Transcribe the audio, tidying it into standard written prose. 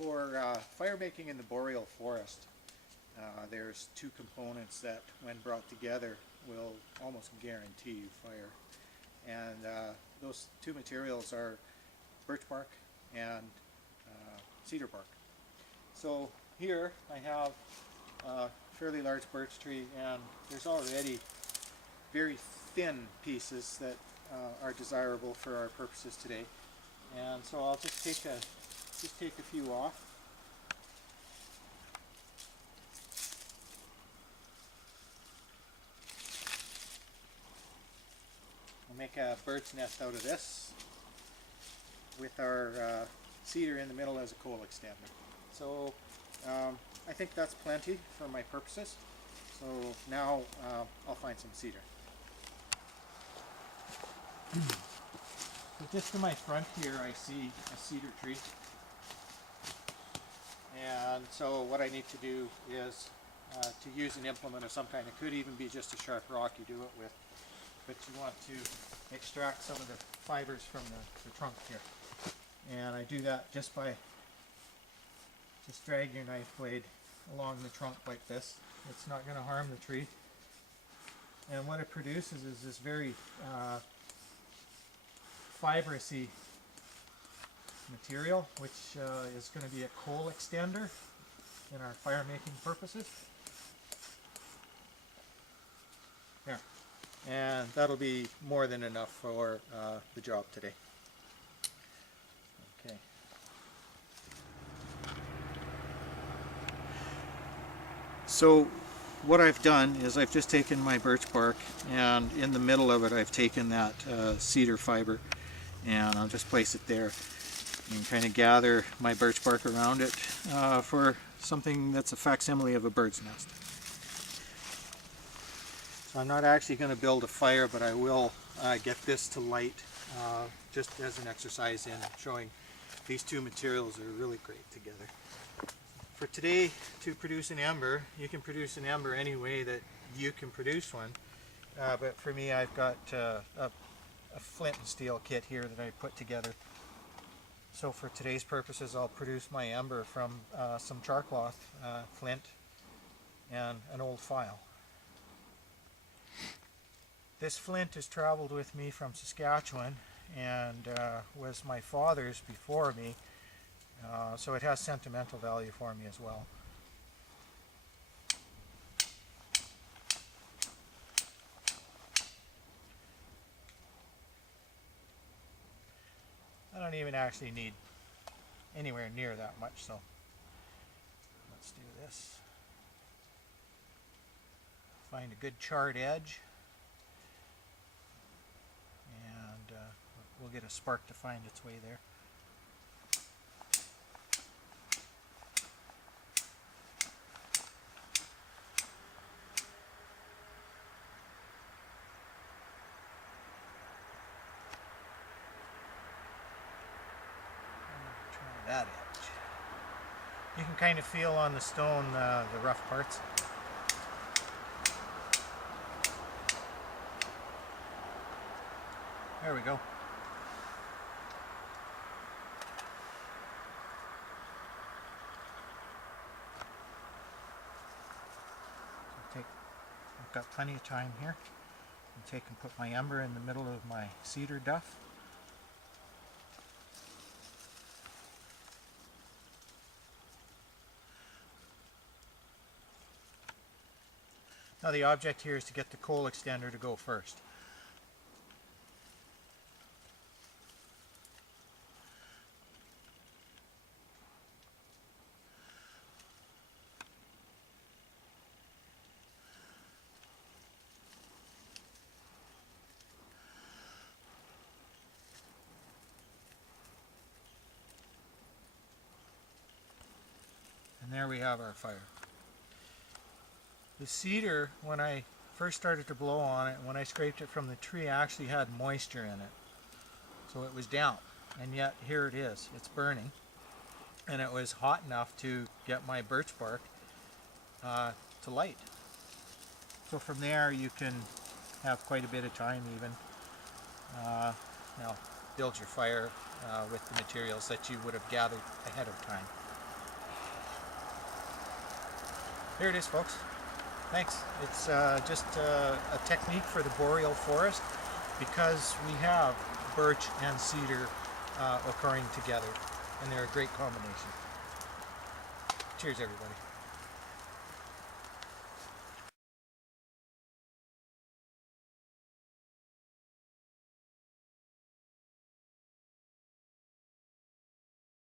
For fire making in the boreal forest, there's two components that, when brought together, will almost guarantee you fire. And those two materials are birch bark and cedar bark. So here I have a fairly large birch tree, and there's already very thin pieces that are desirable for our purposes today. And so I'll just take a few off. We'll make a bird's nest out of this with our cedar in the middle as a coal extender. So I think that's plenty for my purposes. So now I'll find some cedar. So just to my front here I see a cedar tree. And so what I need to do is to use an implement of some kind. It could even be just a sharp rock you do it with. But you want to extract some of the fibers from the trunk here. And I do that just by drag your knife blade along the trunk like this. It's not going to harm the tree. And what it produces is this very fibrousy material, which is going to be a coal extender in our fire making purposes. There. And that'll be more than enough for the job today. Okay. So what I've done is I've just taken my birch bark, and in the middle of it I've taken that cedar fiber, and I'll just place it there and kind of gather my birch bark around it for something that's a facsimile of a bird's nest. So I'm not actually going to build a fire, but I will get this to light just as an exercise in showing these two materials are really great together. For today, to produce an ember, you can produce an ember any way that you can produce one. But for me, I've got a flint and steel kit here that I put together. So for today's purposes, I'll produce my ember from some char cloth, flint, and an old file. This flint has traveled with me from Saskatchewan and was my father's before me. So it has sentimental value for me as well. I don't even actually need anywhere near that much, so let's do this. Find a good charred edge, and we'll get a spark to find its way there. That edge. You can kind of feel on the stone the rough parts. There we go. So I've got plenty of time here. I'll take and put my ember in the middle of my cedar duff. Now the object here is to get the coal extender to go first. And there we have our fire. The cedar, when I first started to blow on it, when I scraped it from the tree, actually had moisture in it. So it was damp, and yet here it is. It's burning, and it was hot enough to get my birch bark to light. So from there you can have quite a bit of time even. Now build your fire with the materials that you would have gathered ahead of time. Here it is, folks. Thanks. It's just a technique for the boreal forest because we have birch and cedar occurring together, and they're a great combination. Cheers, everybody.